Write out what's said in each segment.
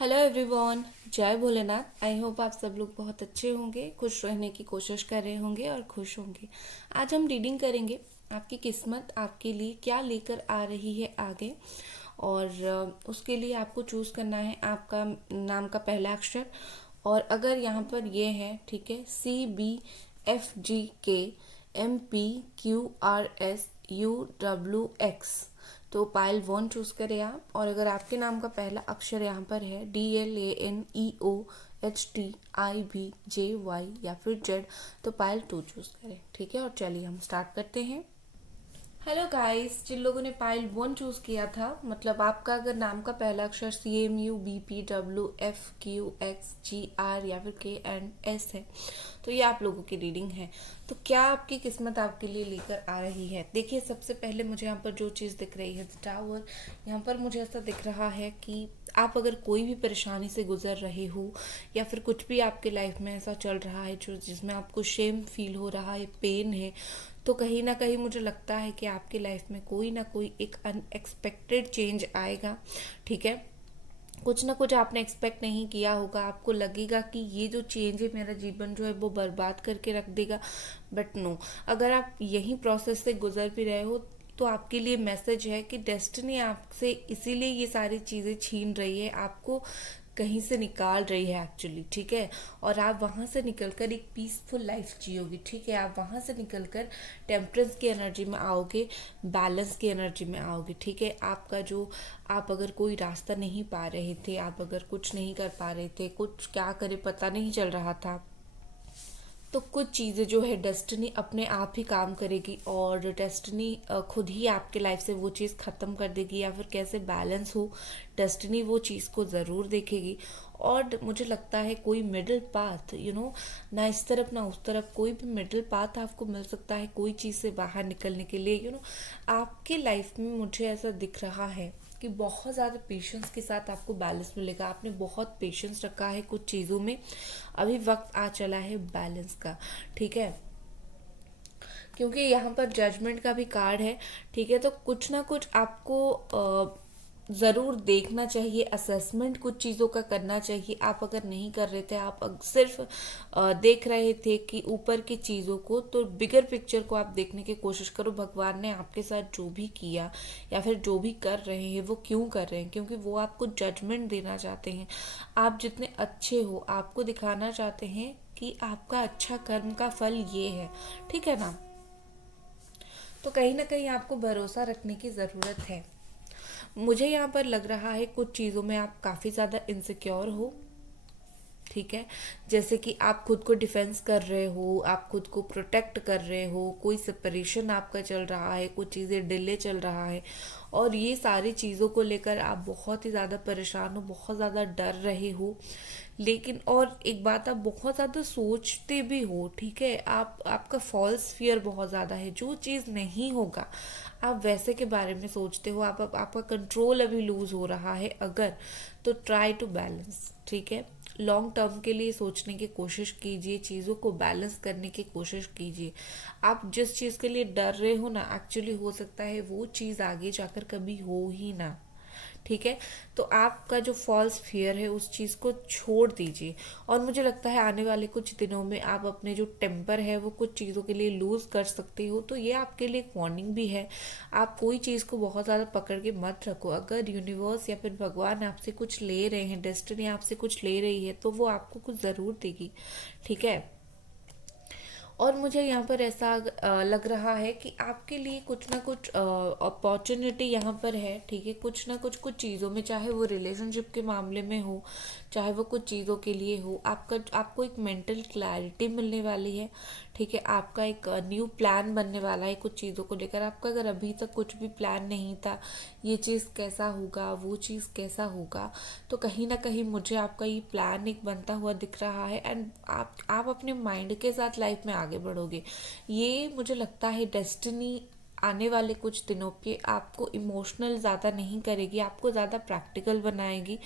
Hello everyone, जय Bholenath. I hope आप सब लोग बहुत अच्छे होंगे, खुश रहने की कोशिश कर रहे होंगे और खुश होंगे। आज हम रीडिंग करेंगे आपकी किस्मत आपके लिए क्या लेकर आ रही है आगे। और उसके लिए आपको चूज़ करना है आपका नाम का पहला अक्षर। और अगर यहाँ पर ये है, ठीक है, CBFGKMPQRSUWX, तो पाइल 1 चूज करें आप। और अगर आपके नाम का पहला अक्षर यहाँ पर है DLANEOHTIBJY या फिर जेड, तो पाइल 2 चूज करें। ठीक है, और चलिए हम स्टार्ट करते हैं। हेलो गाइस, जिन लोगों ने पाइल 1 चूज किया था, मतलब आपका अगर नाम का पहला अक्षर CMUBPWFQXGR या फिर KNS है, तो ये आप लोगों की रीडिंग है। तो क्या आपकी किस्मत आपके लिए लेकर आ रही है? देखिए, सबसे पहले मुझे यहाँ पर जो चीज़ दिख रही है, टावर, यहाँ पर मुझे ऐसा दिख रहा है कि आप अगर कोई भी परेशानी से गुजर रहे हो या फिर कुछ भी आपके लाइफ में ऐसा चल रहा है जो जिसमें आपको शेम फील हो रहा है, पेन है, तो कहीं ना कहीं मुझे लगता है कि आपकी लाइफ में कोई ना कोई एक अनएक्सपेक्टेड चेंज आएगा। ठीक है, कुछ ना कुछ आपने एक्सपेक्ट नहीं किया होगा, आपको लगेगा कि ये जो चेंज है मेरा जीवन जो है वो बर्बाद करके रख देगा, बट नो। अगर आप यही प्रोसेस से गुजर भी रहे हो तो आपके लिए मैसेज है कि डेस्टिनी आपसे इसीलिए ये सारी चीज़ें छीन रही है, आपको कहीं से निकाल रही है एक्चुअली। ठीक है, और आप वहाँ से निकलकर एक पीसफुल लाइफ जियोगे। ठीक है, आप वहाँ से निकलकर टेम्परेंस की एनर्जी में आओगे, बैलेंस की एनर्जी में आओगे। ठीक है, आपका जो आप अगर कोई रास्ता नहीं पा रहे थे, आप अगर कुछ नहीं कर पा रहे थे, कुछ क्या करे पता नहीं चल रहा था, तो कुछ चीज़ें जो है डेस्टिनी अपने आप ही काम करेगी और डेस्टिनी खुद ही आपके लाइफ से वो चीज़ ख़त्म कर देगी, या फिर कैसे बैलेंस हो, डेस्टिनी वो चीज़ को ज़रूर देखेगी। और मुझे लगता है कोई मिडिल पाथ, ना इस तरफ ना उस तरफ, कोई भी मिडिल पाथ आपको मिल सकता है कोई चीज़ से बाहर निकलने के लिए। आपके लाइफ में मुझे ऐसा दिख रहा है कि बहुत ज़्यादा पेशेंस के साथ आपको बैलेंस मिलेगा। आपने बहुत पेशेंस रखा है कुछ चीज़ों में, अभी वक्त आ चला है बैलेंस का। ठीक है, क्योंकि यहाँ पर जजमेंट का भी कार्ड है। ठीक है, तो कुछ ना कुछ आपको ज़रूर देखना चाहिए, असेसमेंट कुछ चीज़ों का करना चाहिए। आप अगर नहीं कर रहे थे, आप सिर्फ देख रहे थे कि ऊपर की चीज़ों को, तो बिगर पिक्चर को आप देखने की कोशिश करो। भगवान ने आपके साथ जो भी किया या फिर जो भी कर रहे हैं वो क्यों कर रहे हैं, क्योंकि वो आपको जजमेंट देना चाहते हैं। आप जितने अच्छे हो, आपको दिखाना चाहते हैं कि आपका अच्छा कर्म का फल ये है। ठीक है ना, तो कहीं ना कहीं आपको भरोसा रखने की ज़रूरत है। मुझे यहाँ पर लग रहा है कुछ चीज़ों में आप काफ़ी ज़्यादा इनसिक्योर हो। ठीक है, जैसे कि आप खुद को डिफेंस कर रहे हो, आप खुद को प्रोटेक्ट कर रहे हो, कोई सेपरेशन आपका चल रहा है, कुछ चीज़ें डिले चल रहा है, और ये सारी चीज़ों को लेकर आप बहुत ही ज़्यादा परेशान हो, बहुत ज़्यादा डर रहे हो। लेकिन और एक बात, आप बहुत ज़्यादा सोचते भी हो। ठीक है, आपका फॉल्स फियर बहुत ज़्यादा है, जो चीज़ नहीं होगा आप वैसे के बारे में सोचते हो। आपका कंट्रोल अभी लूज हो रहा है अगर, तो ट्राई टू बैलेंस। ठीक है, लॉन्ग टर्म के लिए सोचने की कोशिश कीजिए, चीज़ों को बैलेंस करने की कोशिश कीजिए। आप जिस चीज़ के लिए डर रहे हो ना, एक्चुअली हो सकता है वो चीज़ आगे जाकर कभी हो ही ना। ठीक है, तो आपका जो फॉल्स फियर है उस चीज़ को छोड़ दीजिए। और मुझे लगता है आने वाले कुछ दिनों में आप अपने जो टेम्पर है वो कुछ चीज़ों के लिए लूज कर सकते हो, तो ये आपके लिए एक वार्निंग भी है। आप कोई चीज़ को बहुत ज़्यादा पकड़ के मत रखो। अगर यूनिवर्स या फिर भगवान आपसे कुछ ले रहे हैं, डेस्टिनी आपसे कुछ ले रही है, तो वो आपको कुछ ज़रूर देगी। ठीक है, और मुझे यहाँ पर ऐसा लग रहा है कि आपके लिए कुछ ना कुछ अपॉर्चुनिटी यहाँ पर है। ठीक है, कुछ ना कुछ कुछ चीज़ों में, चाहे वो रिलेशनशिप के मामले में हो, चाहे वो कुछ चीज़ों के लिए हो, आपको एक मेंटल क्लैरिटी मिलने वाली है। ठीक है, आपका एक न्यू प्लान बनने वाला है कुछ चीज़ों को लेकर। आपका अगर अभी तक कुछ भी प्लान नहीं था, ये चीज़ कैसा होगा, वो चीज़ कैसा होगा, तो कहीं ना कहीं मुझे आपका ये प्लान एक बनता हुआ दिख रहा है। एंड आप अपने माइंड के साथ लाइफ में आगे बढ़ोगे। ये मुझे लगता है डेस्टिनी आने वाले कुछ दिनों पे आपको इमोशनल ज़्यादा नहीं करेगी, आपको ज़्यादा प्रैक्टिकल बनाएगी।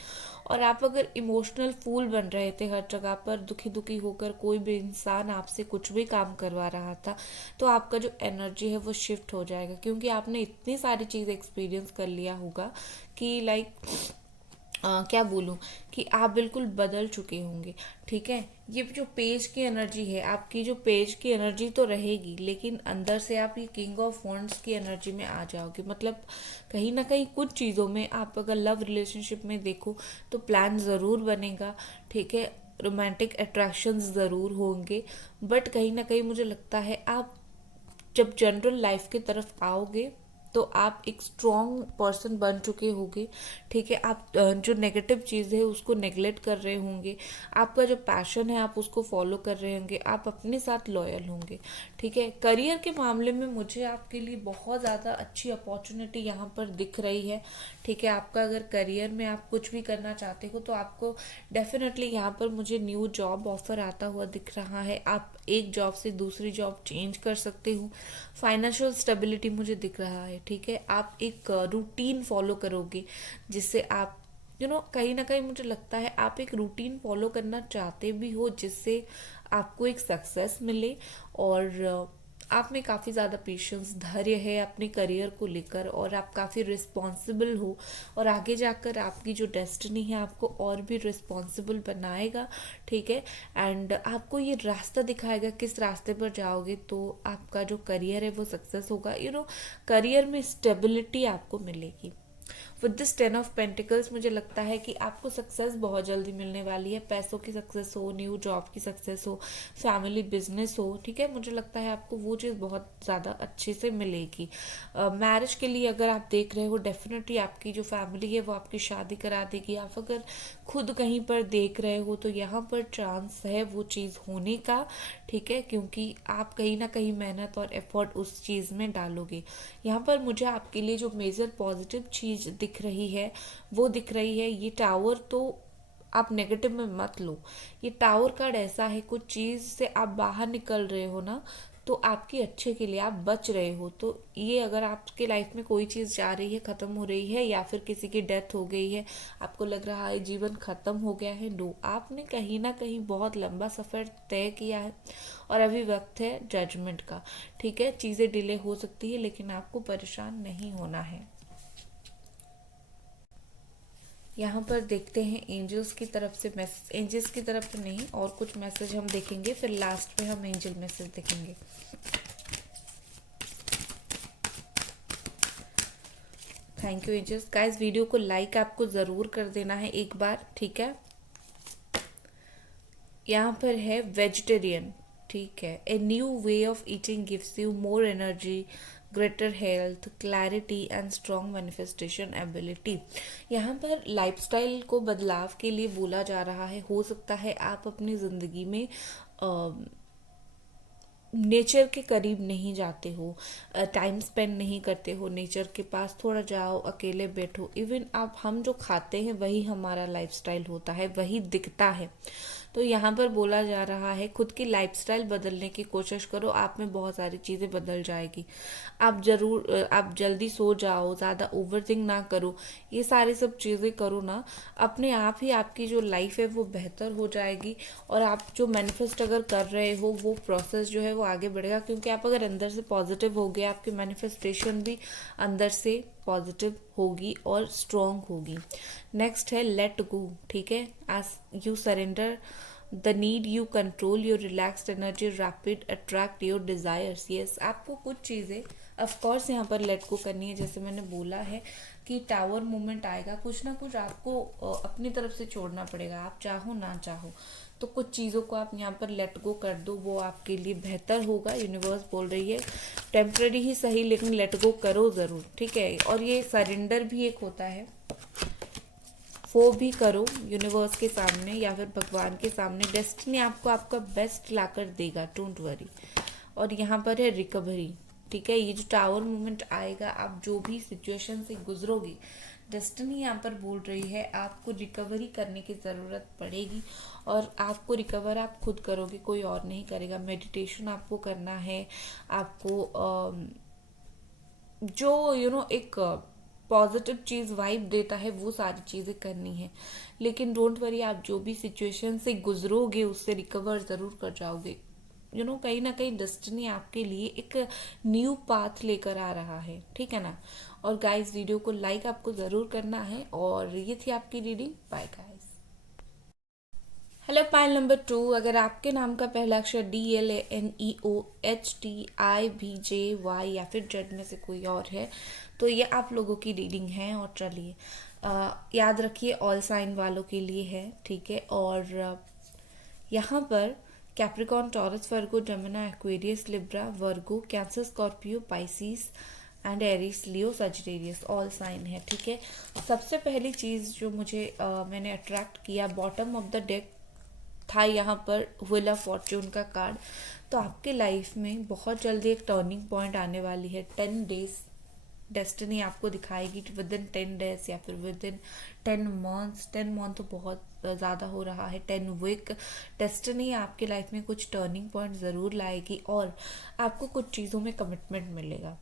और आप अगर इमोशनल फूल बन रहे थे, हर जगह पर दुखी दुखी होकर कोई भी इंसान आपसे कुछ भी काम करवा रहा था, तो आपका जो एनर्जी है वो शिफ्ट हो जाएगा, क्योंकि आपने इतनी सारी चीज़ एक्सपीरियंस कर लिया होगा कि लाइक क्या बोलूँ कि आप बिल्कुल बदल चुके होंगे। ठीक है, ये जो पेज की एनर्जी है, आपकी जो पेज की एनर्जी तो रहेगी, लेकिन अंदर से आप ये किंग ऑफ वॉन्ड्स की एनर्जी में आ जाओगे। मतलब कहीं ना कहीं कुछ चीज़ों में आप अगर लव रिलेशनशिप में देखो तो प्लान ज़रूर बनेगा। ठीक है, रोमांटिक अट्रैक्शंस ज़रूर होंगे, बट कहीं ना कहीं मुझे लगता है आप जब जनरल लाइफ की तरफ आओगे तो आप एक स्ट्रॉन्ग पर्सन बन चुके होंगे। ठीक है, आप जो नेगेटिव चीज़ है उसको नेगलेक्ट कर रहे होंगे, आपका जो पैशन है आप उसको फॉलो कर रहे होंगे, आप अपने साथ लॉयल होंगे। ठीक है, करियर के मामले में मुझे आपके लिए बहुत ज़्यादा अच्छी अपॉर्चुनिटी यहाँ पर दिख रही है। ठीक है, आपका अगर करियर में आप कुछ भी करना चाहते हो तो आपको डेफिनेटली यहाँ पर मुझे न्यू जॉब ऑफर आता हुआ दिख रहा है। आप एक जॉब से दूसरी जॉब चेंज कर सकते हो। फाइनेंशियल स्टेबिलिटी मुझे दिख रहा है। ठीक है, आप एक रूटीन फॉलो करोगे जिससे आप कहीं ना कहीं मुझे लगता है आप एक रूटीन फॉलो करना चाहते भी हो जिससे आपको एक सक्सेस मिले। और आप में काफ़ी ज़्यादा पेशेंस, धैर्य है अपने करियर को लेकर, और आप काफ़ी रिस्पॉन्सिबल हो, और आगे जाकर आपकी जो डेस्टिनी है आपको और भी रिस्पॉन्सिबल बनाएगा। ठीक है, एंड आपको ये रास्ता दिखाएगा किस रास्ते पर जाओगे तो आपका जो करियर है वो सक्सेस होगा। करियर में स्टेबिलिटी आपको मिलेगी। विद दिस 10 ऑफ पेंटिकल्स मुझे लगता है कि आपको सक्सेस बहुत जल्दी मिलने वाली है। पैसों की सक्सेस हो, न्यू जॉब की सक्सेस हो, फैमिली बिजनेस हो। ठीक है, मुझे लगता है आपको वो चीज़ बहुत ज़्यादा अच्छे से मिलेगी। मैरिज के लिए अगर आप देख रहे हो, डेफिनेटली आपकी जो फैमिली है वो आपकी शादी करा देगी। आप अगर खुद कहीं पर देख रहे हो तो यहाँ पर चांस है वो चीज़ होने का। ठीक है, क्योंकि आप कहीं ना कहीं मेहनत और एफर्ट उस चीज़ में डालोगे। यहाँ पर मुझे आपके लिए जो मेजर पॉजिटिव चीज़ दिख रही है वो दिख रही है ये टावर। तो आप नेगेटिव में मत लो, ये टावर कार्ड ऐसा है कुछ चीज़ से आप बाहर निकल रहे हो ना तो आपके अच्छे के लिए, आप बच रहे हो। तो ये अगर आपके लाइफ में कोई चीज़ जा रही है, ख़त्म हो रही है, या फिर किसी की डेथ हो गई है, आपको लग रहा है जीवन ख़त्म हो गया है, नो, आपने कहीं ना कहीं बहुत लंबा सफ़र तय किया है और अभी वक्त है जजमेंट का। ठीक है, चीज़ें डिले हो सकती है लेकिन आपको परेशान नहीं होना है। यहाँ पर देखते हैं एंजल्स की तरफ से मैसेज। एंजल्स की तरफ से नहीं, और कुछ मैसेज हम देखेंगे, फिर लास्ट में हम एंजल मैसेज देखेंगे। Thank you angels. Guys, video को लाइक आपको ज़रूर कर देना है एक बार। ठीक है, यहाँ पर है वेजिटेरियन। ठीक है, a new way of eating gives you more energy, greater health, clarity and strong manifestation ability. यहाँ पर लाइफस्टाइल को बदलाव के लिए बोला जा रहा है। हो सकता है आप अपनी ज़िंदगी में नेचर के करीब नहीं जाते हो, टाइम स्पेंड नहीं करते हो नेचर के पास, थोड़ा जाओ, अकेले बैठो। इवन आप हम जो खाते हैं वही हमारा लाइफस्टाइल होता है, वही दिखता है। तो यहाँ पर बोला जा रहा है खुद की लाइफस्टाइल बदलने की कोशिश करो, आप में बहुत सारी चीज़ें बदल जाएगी। आप जल्दी सो जाओ, ज़्यादा ओवरथिंक ना करो, ये सारी सब चीज़ें करो ना, अपने आप ही आपकी जो लाइफ है वो बेहतर हो जाएगी। और आप जो मैनिफेस्ट अगर कर रहे हो वो प्रोसेस जो है वो आगे बढ़ेगा, क्योंकि आप अगर अंदर से पॉजिटिव हो गए, आपकी मैनिफेस्टेशन भी अंदर से पॉजिटिव होगी और स्ट्रॉन्ग होगी। नेक्स्ट है लेट गो। ठीक है, as you surrender the need you control your relaxed energy rapid attract your desires. Yes, आपको कुछ चीज़ें ऑफकोर्स यहाँ पर लेट गो करनी है। जैसे मैंने बोला है कि टावर मोमेंट आएगा, कुछ ना कुछ आपको अपनी तरफ से छोड़ना पड़ेगा, आप चाहो ना चाहो। तो कुछ चीज़ों को आप यहाँ पर लेट गो कर दो, वो आपके लिए बेहतर होगा। यूनिवर्स बोल रही है टेम्पररी ही सही लेकिन लेट गो करो ज़रूर। ठीक है, और ये सरेंडर भी एक होता है, वो भी करो यूनिवर्स के सामने या फिर भगवान के सामने। डेस्टिनी आपको आपका बेस्ट लाकर देगा, डोंट वरी। और यहाँ पर है रिकवरी। ठीक है, ये जो टावर मोमेंट आएगा, आप जो भी सिचुएशन से गुजरोगे, डेस्टिनी यहाँ पर बोल रही है आपको रिकवरी करने की ज़रूरत पड़ेगी, और आपको रिकवर आप खुद करोगे, कोई और नहीं करेगा। मेडिटेशन आपको करना है, आपको जो एक पॉजिटिव चीज़ वाइब देता है वो सारी चीज़ें करनी है। लेकिन डोंट वरी, आप जो भी सिचुएशन से गुजरोगे उससे रिकवर ज़रूर कर जाओगे। कहीं ना कहीं डेस्टिनी आपके लिए एक न्यू पाथ लेकर आ रहा है। ठीक है ना, और गाइस वीडियो को लाइक आपको ज़रूर करना है। और ये थी आपकी reading. Bye guys. Hello pile number 2, अगर आपके नाम का पहला अक्षर DLANEOHTIBJY या फिर जेड में से कोई और है तो ये आप लोगों की रीडिंग है। और चलिए याद रखिए ऑल साइन वालों के लिए है, ठीक है। और यहाँ पर Capricorn, Taurus, Virgo, Gemini, Aquarius, Libra, Virgo, Cancer, Scorpio, Pisces and Aries, Leo, Sagittarius all sign है, ठीक है। सबसे पहली चीज़ जो मुझे मैंने अट्रैक्ट किया, बॉटम ऑफ द डेक था यहाँ पर व्हील ऑफ फॉर्च्यून का कार्ड। तो आपके लाइफ में बहुत जल्दी एक टर्निंग पॉइंट आने वाली है। 10 डेज डेस्टिनी आपको दिखाएगी कि विद इन 10 डेज या फिर विद इन 10 मंथ्स। 10 मंथ तो बहुत ज़्यादा हो रहा है, 10 वीक। डेस्टिनी आपके लाइफ में कुछ टर्निंग पॉइंट ज़रूर लाएगी और आपको कुछ चीज़ों में कमिटमेंट मिलेगा।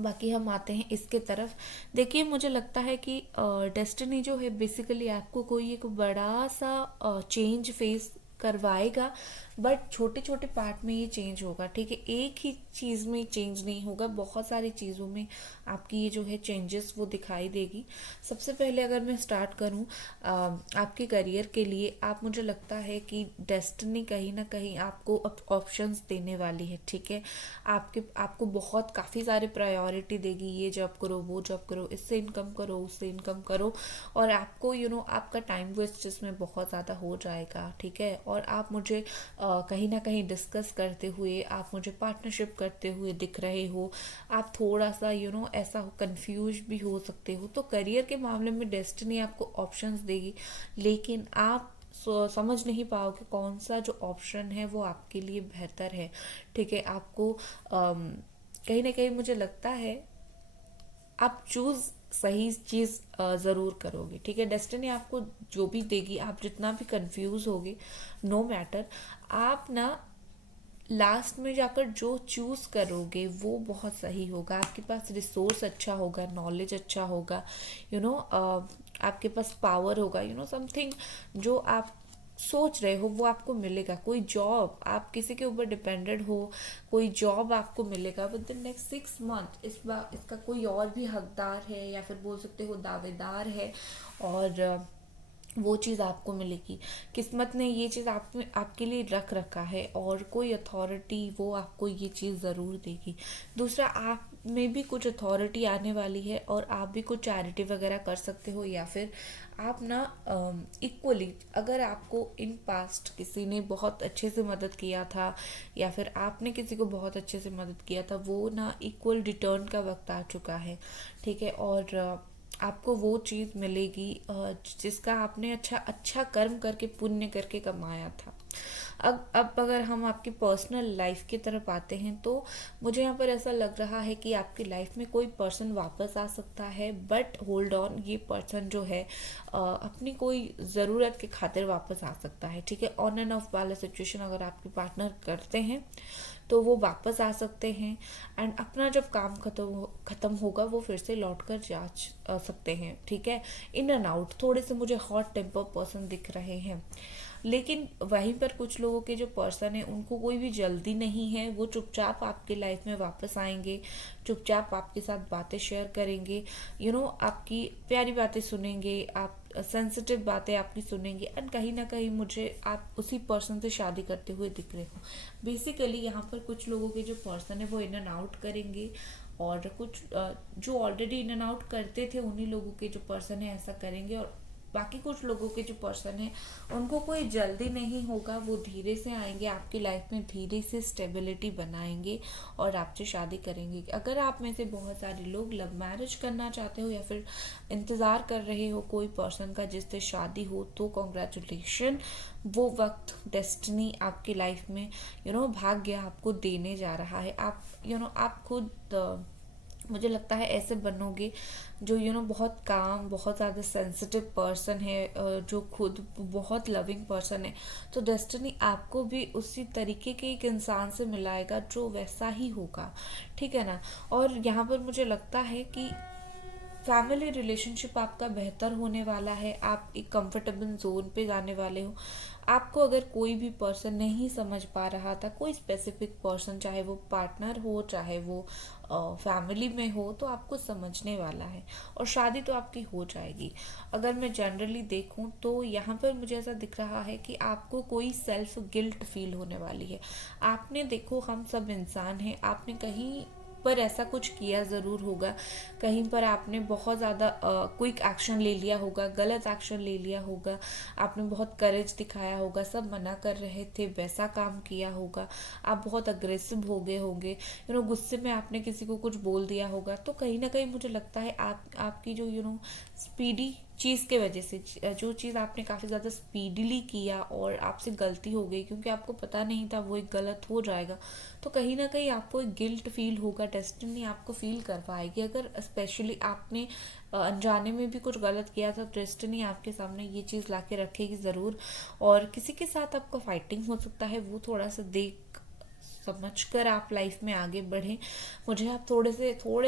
बाकी हम आते हैं इसके तरफ। देखिए मुझे लगता है कि डेस्टिनी जो है बेसिकली आपको कोई एक बड़ा सा चेंज फेस करवाएगा, बट छोटे छोटे पार्ट में ये चेंज होगा, ठीक है। एक ही चीज़ में चेंज नहीं होगा, बहुत सारी चीज़ों में आपकी ये जो है चेंजेस वो दिखाई देगी। सबसे पहले अगर मैं स्टार्ट करूँ आपके करियर के लिए, आप मुझे लगता है कि डेस्टिनी कहीं ना कहीं आपको ऑप्शंस देने वाली है, ठीक है। आपको बहुत काफ़ी सारे प्रायोरिटी देगी, ये जॉब करो, वो जॉब करो, इससे इनकम करो, उससे इनकम करो। और आपको आपका टाइम वेस्ट जिसमें बहुत ज़्यादा हो जाएगा, ठीक है। और आप मुझे कहीं ना कहीं डिस्कस करते हुए, आप मुझे पार्टनरशिप करते हुए दिख रहे हो। आप थोड़ा सा ऐसा कंफ्यूज भी हो सकते हो। तो करियर के मामले में डेस्टिनी आपको ऑप्शंस देगी, लेकिन आप समझ नहीं पाओगे कौन सा जो ऑप्शन है वो आपके लिए बेहतर है, ठीक है। आपको कहीं ना कहीं मुझे लगता है आप चूज सही चीज जरूर करोगे, ठीक है। डेस्टिनी आपको जो भी देगी, आप जितना भी कंफ्यूज होगे, नो मैटर, आप ना लास्ट में जाकर जो चूज करोगे वो बहुत सही होगा। आपके पास रिसोर्स अच्छा होगा, नॉलेज अच्छा होगा, आपके पास पावर होगा, समथिंग जो आप सोच रहे हो वो आपको मिलेगा। कोई जॉब, आप किसी के ऊपर डिपेंडेंट हो, कोई जॉब आपको मिलेगा विद इन नेक्स्ट 6 मंथ। इसका कोई और भी हकदार है या फिर बोल सकते हो दावेदार है, और वो चीज़ आपको मिलेगी। किस्मत ने ये चीज़ आपके लिए रख रखा है, और कोई अथॉरिटी वो आपको ये चीज़ ज़रूर देगी। दूसरा, आप में भी कुछ अथॉरिटी आने वाली है और आप भी कुछ चैरिटी वगैरह कर सकते हो, या फिर आप ना इक्वली, अगर आपको इन पास्ट किसी ने बहुत अच्छे से मदद किया था या फिर आपने किसी को बहुत अच्छे से मदद किया था, वो ना इक्वल रिटर्न का वक्त आ चुका है, ठीक है। और आपको वो चीज़ मिलेगी जिसका आपने अच्छा कर्म करके, पुण्य करके कमाया था। अब अगर हम आपकी पर्सनल लाइफ की तरफ आते हैं, तो मुझे यहाँ पर ऐसा लग रहा है कि आपकी लाइफ में कोई पर्सन वापस आ सकता है, बट होल्ड ऑन, ये पर्सन जो है अपनी कोई ज़रूरत के खातिर वापस आ सकता है, ठीक है। ऑन एंड ऑफ वाला सिचुएशन अगर आपके पार्टनर करते हैं तो वो वापस आ सकते हैं, एंड अपना जब काम खत्म होगा वो फिर से लौट कर जा सकते हैं, ठीक है। इन एंड आउट थोड़े से मुझे हॉट टेम्पर पर्सन दिख रहे हैं, लेकिन वहीं पर कुछ लोगों के जो पर्सन है उनको कोई भी जल्दी नहीं है। वो चुपचाप आपके लाइफ में वापस आएंगे, चुपचाप आपके साथ बातें शेयर करेंगे, आपकी प्यारी बातें सुनेंगे, आप सेंसिटिव बातें आपकी सुनेंगे, एंड कहीं ना कहीं मुझे आप उसी पर्सन से शादी करते हुए दिख रहे हो। बेसिकली यहाँ पर कुछ लोगों के जो पर्सन है वो इन एंड आउट करेंगे, और कुछ जो ऑलरेडी इन एंड आउट करते थे उन्हीं लोगों के जो पर्सन है ऐसा करेंगे। और बाकी कुछ लोगों के जो पर्सन है उनको कोई जल्दी नहीं होगा, वो धीरे से आएंगे आपकी लाइफ में, धीरे से स्टेबिलिटी बनाएंगे और आपसे शादी करेंगे। अगर आप में से बहुत सारे लोग लव मैरिज करना चाहते हो या फिर इंतज़ार कर रहे हो कोई पर्सन का जिससे शादी हो, तो कॉन्ग्रेचुलेशन, वो वक्त डेस्टिनी आपकी लाइफ में भाग्य आपको देने जा रहा है। आप खुद मुझे लगता है ऐसे बनोगे जो बहुत काम, बहुत ज़्यादा सेंसिटिव पर्सन है, जो खुद बहुत लविंग पर्सन है, तो डेस्टिनी आपको भी उसी तरीके के एक इंसान से मिलाएगा जो वैसा ही होगा, ठीक है ना। और यहाँ पर मुझे लगता है कि फैमिली रिलेशनशिप आपका बेहतर होने वाला है, आप एक कंफर्टेबल जोन पे जाने वाले हो। आपको अगर कोई भी पर्सन नहीं समझ पा रहा था, कोई स्पेसिफिक पर्सन, चाहे वो पार्टनर हो चाहे वो फैमिली में हो, तो आपको समझने वाला है और शादी तो आपकी हो जाएगी। अगर मैं जनरली देखूं तो यहाँ पर मुझे ऐसा दिख रहा है कि आपको कोई सेल्फ गिल्ट फील होने वाली है। आपने देखो, हम सब इंसान हैं, आपने कहीं पर ऐसा कुछ किया ज़रूर होगा, कहीं पर आपने बहुत ज़्यादा क्विक एक्शन ले लिया होगा, गलत एक्शन ले लिया होगा, आपने बहुत करेज दिखाया होगा, सब मना कर रहे थे वैसा काम किया होगा, आप बहुत अग्रेसिव हो गए होंगे, गुस्से में आपने किसी को कुछ बोल दिया होगा। तो कहीं ना कहीं मुझे लगता है आपकी जो स्पीडी चीज़ के वजह से, जो चीज़ आपने काफ़ी ज़्यादा स्पीडीली किया और आपसे गलती हो गई क्योंकि आपको पता नहीं था वो एक गलत हो जाएगा, तो कहीं ना कहीं आपको एक गिल्ट फील होगा, डेस्टिनी आपको फील करवाएगी। अगर स्पेशली आपने अनजाने में भी कुछ गलत किया था, डेस्टिनी आपके सामने ये चीज़ ला के रखेगी ज़रूर। और किसी के साथ आपका फाइटिंग हो सकता है, वो थोड़ा सा देख समझकर आप लाइफ में आगे बढ़ें। मुझे आप थोड़े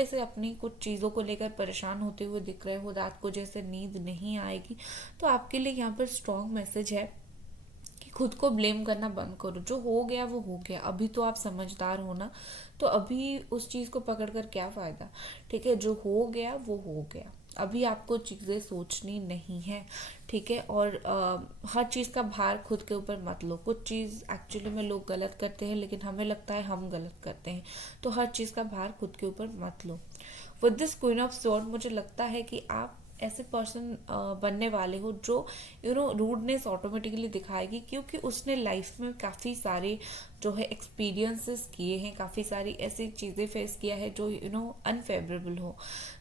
से अपनी कुछ चीज़ों को लेकर परेशान होते हुए दिख रहे हो, रात को जैसे नींद नहीं आएगी, तो आपके लिए यहाँ पर स्ट्रॉन्ग मैसेज है कि खुद को ब्लेम करना बंद करो। जो हो गया वो हो गया, अभी तो आप समझदार हो ना, तो अभी उस चीज़ को पकड़ कर क्या फ़ायदा। ठीक है, जो हो गया वो हो गया, अभी आपको चीज़ें सोचनी नहीं है। ठीक है, और हर चीज़ का भार खुद के ऊपर मत लो। कुछ चीज़ एक्चुअली में लोग गलत करते हैं लेकिन हमें लगता है हम गलत करते हैं, तो हर चीज़ का भार खुद के ऊपर मत लो। With this queen of swords मुझे लगता है कि आप ऐसे पर्सन बनने वाले हो जो रूडनेस ऑटोमेटिकली दिखाएगी, क्योंकि उसने लाइफ में काफ़ी सारे जो है एक्सपीरियंसेस किए हैं, काफ़ी सारी ऐसी चीज़ें फेस किया है जो अनफेवरेबल हो।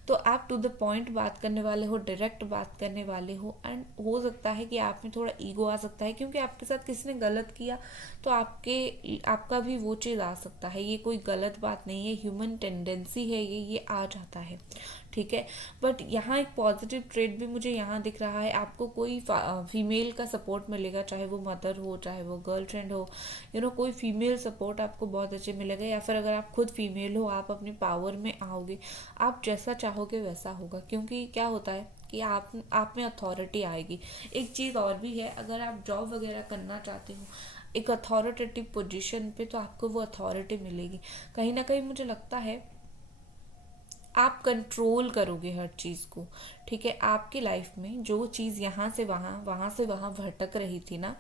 तो आप टू द पॉइंट बात करने वाले हो, डायरेक्ट बात करने वाले हो, एंड हो सकता है कि आप में थोड़ा ईगो आ सकता है क्योंकि आपके साथ किसी ने गलत किया, तो आपका भी वो चीज़ आ सकता है। ये कोई गलत बात नहीं है, ह्यूमन टेंडेंसी है, ये आ जाता है। ठीक है, बट यहाँ एक पॉजिटिव ट्रेड भी मुझे यहाँ दिख रहा है। आपको कोई फीमेल का सपोर्ट मिलेगा, चाहे वो मदर हो चाहे वो गर्लफ्रेंड हो, कोई फीमेल सपोर्ट आपको बहुत अच्छे मिलेगा। या फिर अगर आप खुद फीमेल हो, आप अपने पावर में आओगे, आप जैसा चाहोगे वैसा होगा, क्योंकि क्या होता है कि आप में अथॉरिटी आएगी। एक चीज़ और भी है, अगर आप जॉब वगैरह करना चाहते हो एक अथॉरिटेटिव पोजीशन पे, तो आपको वो अथॉरिटी मिलेगी। कहीं ना कहीं मुझे लगता है आप कंट्रोल करोगे हर चीज़ को। ठीक है, आपकी लाइफ में जो चीज़ यहाँ से वहाँ भटक रही थी ना,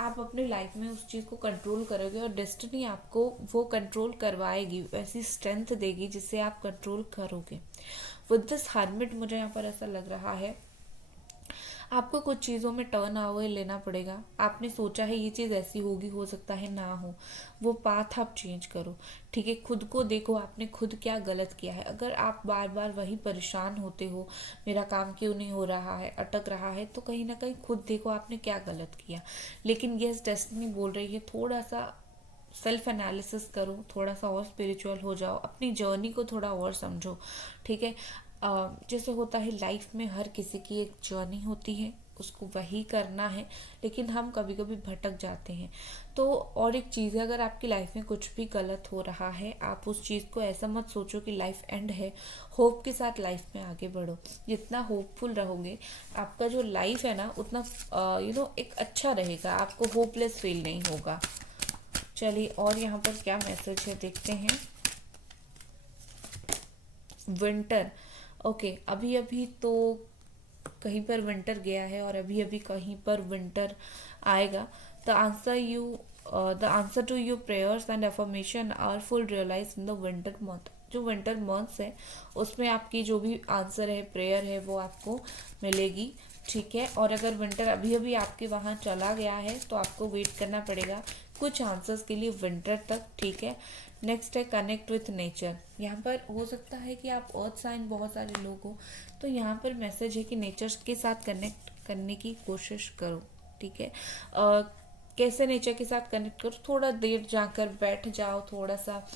आप अपने लाइफ में उस चीज़ को कंट्रोल करोगे और डेस्टिनी आपको वो कंट्रोल करवाएगी, ऐसी स्ट्रेंथ देगी जिससे आप कंट्रोल करोगे। विद दिस हर्मिट मुझे यहाँ पर ऐसा लग रहा है आपको कुछ चीज़ों में टर्न अवे लेना पड़ेगा। आपने सोचा है ये चीज़ ऐसी होगी, हो सकता है ना हो, वो पाथ आप चेंज करो। ठीक है, खुद को देखो आपने खुद क्या गलत किया है। अगर आप बार बार वही परेशान होते हो, मेरा काम क्यों नहीं हो रहा है, अटक रहा है, तो कहीं ना कहीं खुद देखो आपने क्या गलत किया। लेकिन ये डेस्टिनी बोल रही है थोड़ा सा सेल्फ एनालिसिस करो, थोड़ा सा और स्पिरिचुअल हो जाओ, अपनी जर्नी को थोड़ा और समझो। ठीक है, जैसे होता है लाइफ में हर किसी की एक जर्नी होती है, उसको वही करना है, लेकिन हम कभी कभी भटक जाते हैं। तो और एक चीज़ है, अगर आपकी लाइफ में कुछ भी गलत हो रहा है, आप उस चीज़ को ऐसा मत सोचो कि लाइफ एंड है। होप के साथ लाइफ में आगे बढ़ो। जितना होपफुल रहोगे, आपका जो लाइफ है ना उतना एक अच्छा रहेगा, आपको होपलेस फील नहीं होगा। चलिए, और यहाँ पर क्या मैसेज है देखते हैं। विंटर, ओके, अभी अभी तो कहीं पर विंटर गया है और अभी अभी कहीं पर विंटर आएगा। The answer to your prayers and affirmation are full realise in the winter month. जो विंटर मंथ्स है उसमें आपकी जो भी आंसर है, प्रेयर है, वो आपको मिलेगी। ठीक है, और अगर विंटर अभी अभी आपके वहाँ चला गया है तो आपको वेट करना पड़ेगा कुछ आंसर्स के लिए विंटर तक। ठीक है, नेक्स्ट है कनेक्ट विथ नेचर। यहाँ पर हो सकता है कि आप अर्थ साइन बहुत सारे लोग हो, तो यहाँ पर मैसेज है कि नेचर के साथ कनेक्ट करने की कोशिश करो। ठीक है, कैसे नेचर के साथ कनेक्ट करो, थोड़ा देर जाकर बैठ जाओ, थोड़ा सा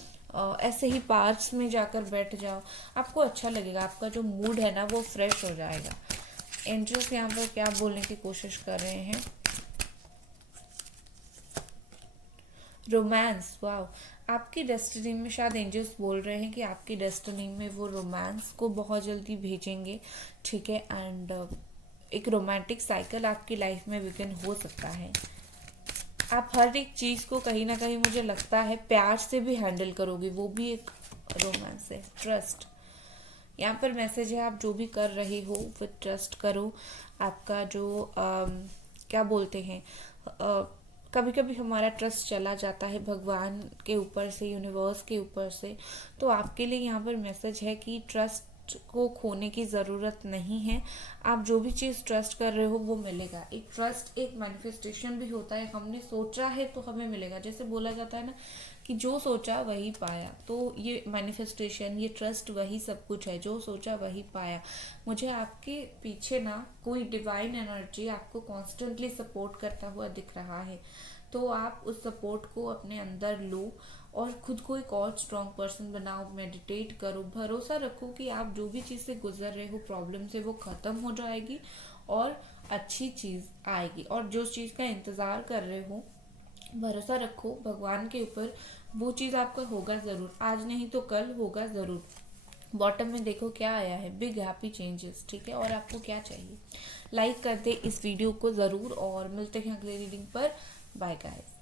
ऐसे ही पार्क्स में जाकर बैठ जाओ, आपको अच्छा लगेगा, आपका जो मूड है ना वो फ्रेश हो जाएगा। एंजल्स यहाँ पर क्या बोलने की कोशिश कर रहे हैं। Romance, wow. आपकी डेस्टिनी में शायद एंजल्स बोल रहे हैं कि आपकी डेस्टिनी में वो रोमांस को बहुत जल्दी भेजेंगे, ठीक है। एंड एक रोमांटिक साइकिल आपकी लाइफ में बिगिन हो सकता है। आप हर एक चीज़ को कहीं ना कहीं मुझे लगता है प्यार से भी हैंडल करोगे, वो भी एक रोमांस है। ट्रस्ट, यहाँ पर मैसेज है, आप जो भी कर रहे हो फिर ट्रस्ट करो। आपका जो क्या बोलते हैं, कभी कभी हमारा ट्रस्ट चला जाता है भगवान के ऊपर से, यूनिवर्स के ऊपर से। तो आपके लिए यहाँ पर मैसेज है कि ट्रस्ट को खोने की ज़रूरत नहीं है। आप जो भी चीज़ ट्रस्ट कर रहे हो वो मिलेगा। एक ट्रस्ट एक मैनिफेस्टेशन भी होता है, हमने सोचा है तो हमें मिलेगा। जैसे बोला जाता है ना कि जो सोचा वही पाया, तो ये मैनिफेस्टेशन, ये ट्रस्ट वही सब कुछ है, जो सोचा वही पाया। मुझे आपके पीछे ना कोई डिवाइन एनर्जी आपको कॉन्स्टेंटली सपोर्ट करता हुआ दिख रहा है। तो आप उस सपोर्ट को अपने अंदर लो और खुद को एक और स्ट्रॉन्ग पर्सन बनाओ, मेडिटेट करो, भरोसा रखो कि आप जो भी चीज़ से गुजर रहे हो, प्रॉब्लम से, वो ख़त्म हो जाएगी और अच्छी चीज़ आएगी। और जो चीज़ का इंतज़ार कर रहे हो, भरोसा रखो भगवान के ऊपर, वो चीज़ आपका होगा ज़रूर, आज नहीं तो कल होगा ज़रूर। बॉटम में देखो क्या आया है, बिग हैप्पी चेंजेस, ठीक है। और आपको क्या चाहिए, लाइक कर दे इस वीडियो को ज़रूर और मिलते हैं अगले रीडिंग पर। Bye guys.